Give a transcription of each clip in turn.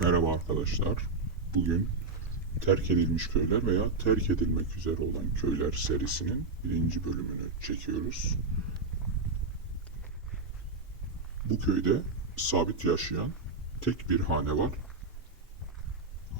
Merhaba arkadaşlar. Bugün terk edilmiş köyler veya terk edilmek üzere olan köyler serisinin birinci bölümünü çekiyoruz. Bu köyde sabit yaşayan tek bir hane var.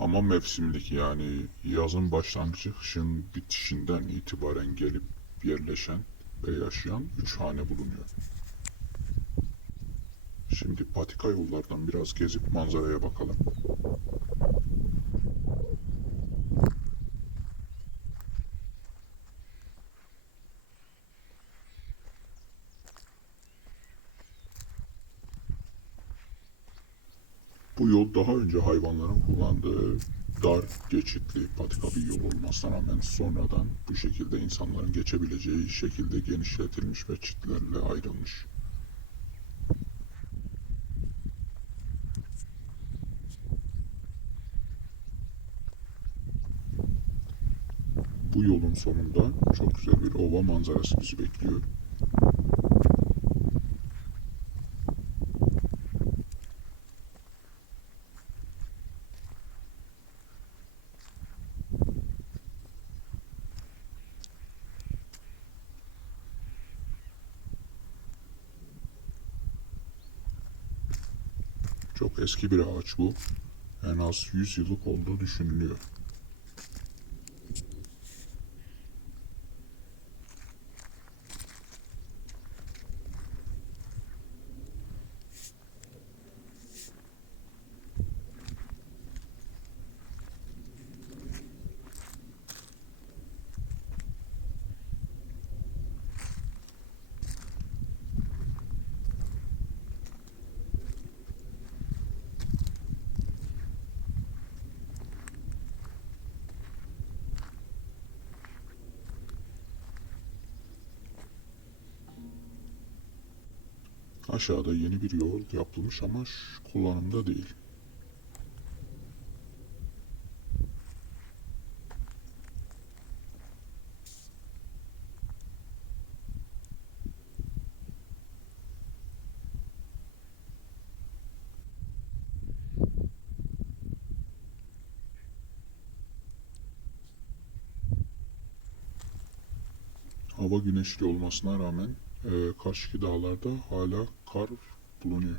Ama mevsimlik yani yazın başlangıcı kışın bitişinden itibaren gelip yerleşen ve yaşayan üç hane bulunuyor. Şimdi patika yollardan biraz gezip manzaraya bakalım. Bu yol daha önce hayvanların kullandığı dar, geçitli, patika bir yol olmasına rağmen sonradan bu şekilde insanların geçebileceği şekilde genişletilmiş ve çitlerle ayrılmış. Bu yolun sonunda çok güzel bir ova manzarası bizi bekliyor. Çok eski bir ağaç bu. En az 100 yıllık olduğu düşünülüyor. Aşağıda yeni bir yol yapılmış ama kullanımda değil. Hava güneşli olmasına rağmen e, karşıki dağlarda hala kar bulunuyor.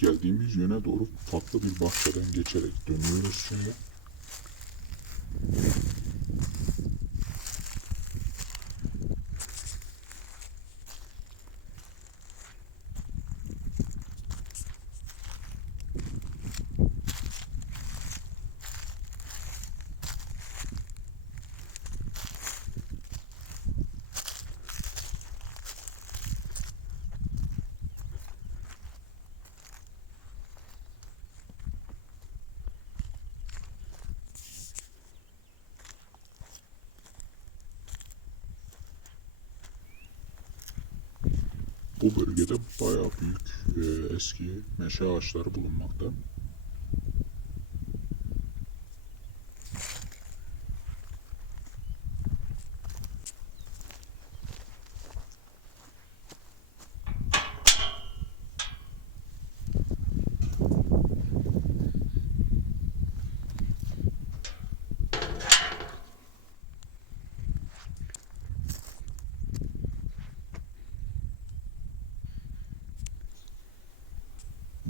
Geldiğimiz yöne doğru farklı bir bahçeden geçerek dönüyoruz şimdi. Bu bölgede bayağı büyük e, eski meşe ağaçları bulunmakta.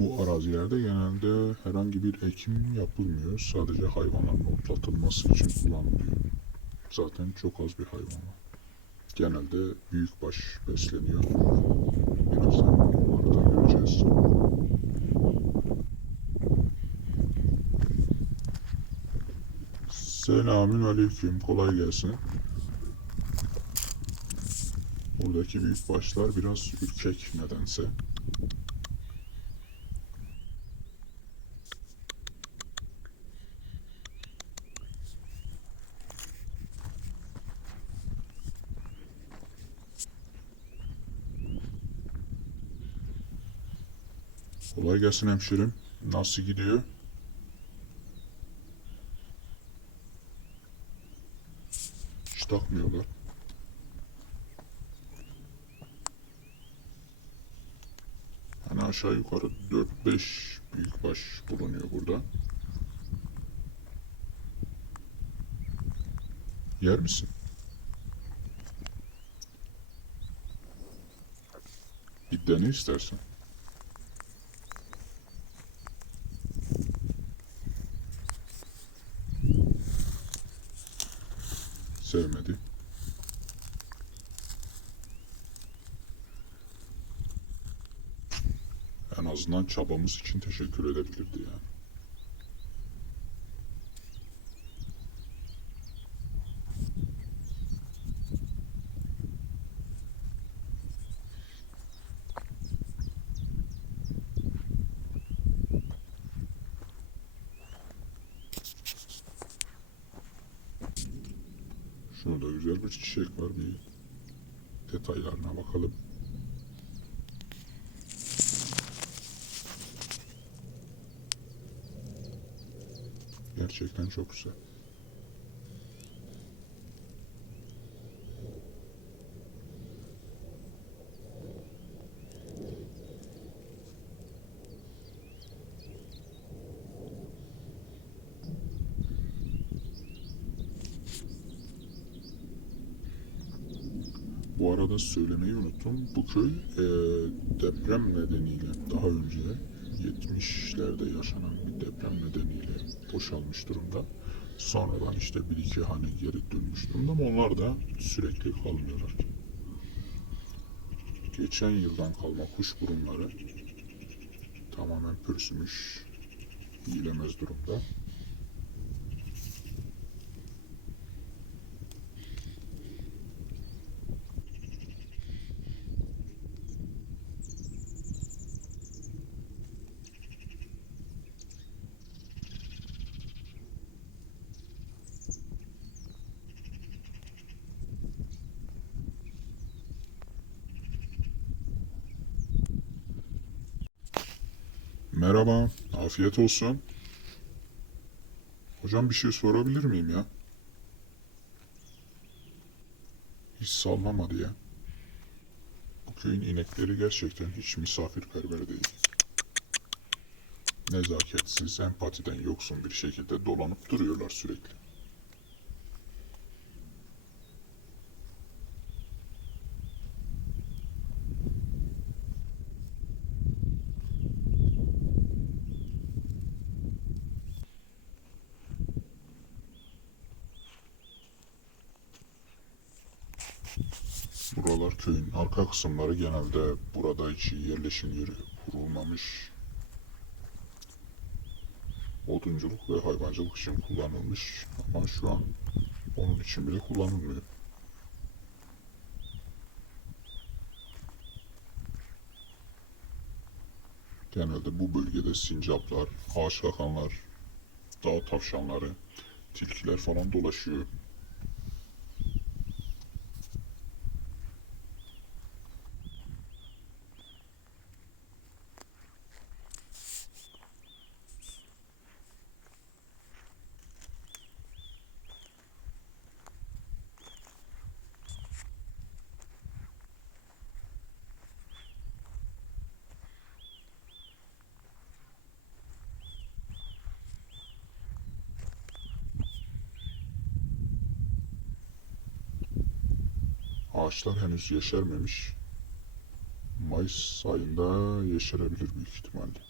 Bu arazilerde genelde herhangi bir ekim yapılmıyor. Sadece hayvanların otlatılması için kullanılıyor. Zaten çok az bir hayvan var. Genelde büyükbaş besleniyor. Birazdan onları da göreceğiz. Selamün aleyküm. Kolay gelsin. Buradaki büyükbaşlar biraz ürkek nedense. Kolay gelsin hemşerim. Nasıl gidiyor? Hiç takmıyorlar. Hani aşağı yukarı 4-5 büyükbaş bulunuyor burada. Yer misin? Bir dene istersen. Sevmedi. En azından çabamız için teşekkür edebilirdi yani. Şurada güzel bir çiçek var. Bir detaylarına bakalım. Gerçekten çok güzel. Bu arada söylemeyi unuttum. Bu köy e, deprem nedeniyle daha önce 70'lerde yaşanan bir deprem nedeniyle boşalmış durumda. Sonradan işte bir iki hane geri dönmüş durumda ama onlar da sürekli kalmıyorlar. Geçen yıldan kalma kuş burunları tamamen pürsümüş, yiyilemez durumda. Merhaba, afiyet olsun. Hocam bir şey sorabilir miyim ya? Hiç salmamadı ya. Bu köyün inekleri gerçekten hiç misafirperver değil. Nezaketsiz, empatiden yoksun bir şekilde dolanıp duruyorlar sürekli. Buralar köyün arka kısımları genelde burada hiç yerleşim yeri kurulmamış. Odunculuk ve hayvancılık için kullanılmış ama şu an onun için bile kullanılmıyor. Genelde bu bölgede sincaplar, ağaç kakanlar, dağ tavşanları, tilkiler falan dolaşıyor. Ağaçlar henüz yeşermemiş. Mayıs ayında yeşerebilir büyük ihtimalle.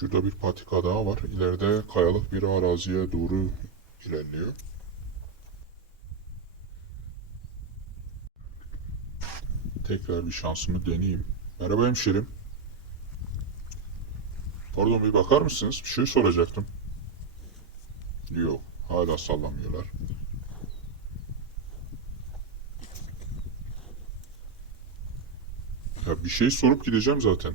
Şurada bir patika daha var. İleride kayalık bir araziye doğru ilerliyor. Tekrar bir şansımı deneyeyim. Merhaba hemşerim. Pardon bir bakar mısınız? Bir şey soracaktım. Yok. Hala sallamıyorlar. Ya bir şey sorup gideceğim zaten.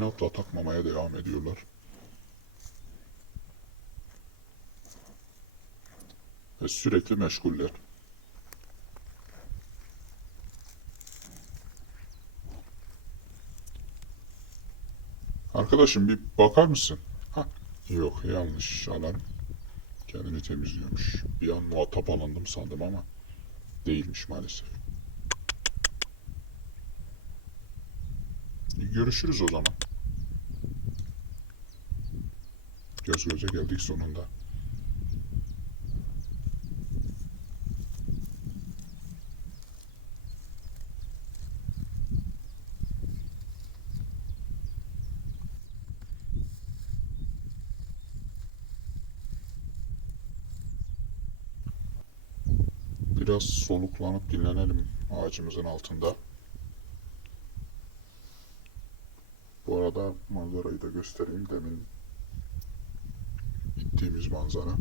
İnatla takmamaya devam ediyorlar. Ve sürekli meşguller. Arkadaşım bir bakar mısın? Ha, yok yanlış alarm. Kendini temizliyormuş. Bir an muhatap alındım sandım ama değilmiş maalesef. Görüşürüz o zaman. Göze geldik sonunda. Biraz soluklanıp dinlenelim ağacımızın altında. Bu arada manzarayı da göstereyim. Demin gittiğimiz manzara.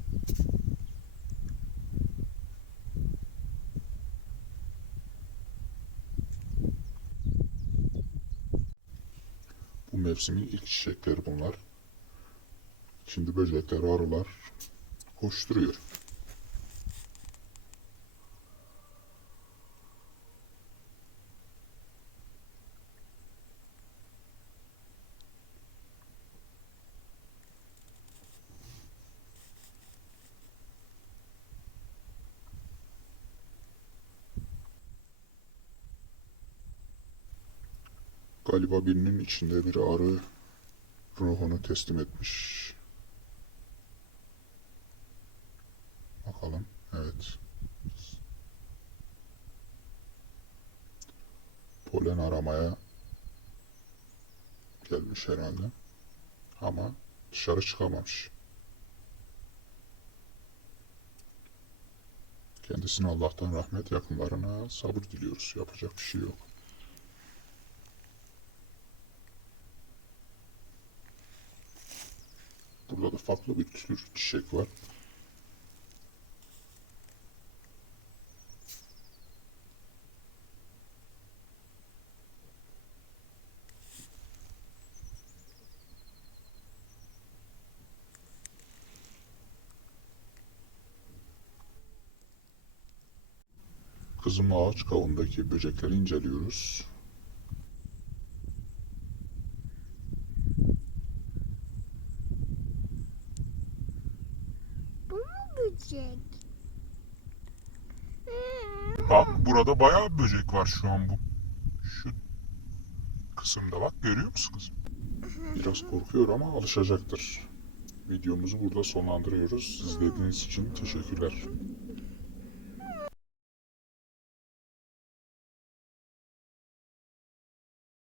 Bu mevsimin ilk çiçekleri bunlar. Şimdi böcekler, arılar koşturuyor. Galiba birinin içinde bir arı ruhunu teslim etmiş. Bakalım. Evet. Polen aramaya gelmiş herhalde. Ama dışarı çıkamamış. Kendisine Allah'tan rahmet, yakınlarına sabır diliyoruz. Yapacak bir şey yok. Burada da farklı bir tür çiçek var. Kızım ağaç kavundaki böcekleri inceliyoruz. Bu mu böcek? Bak burada bayağı böcek var şu an bu. Şu kısımda bak görüyor musun kızım? Biraz korkuyor ama alışacaktır. Videomuzu burada sonlandırıyoruz. İzlediğiniz için teşekkürler.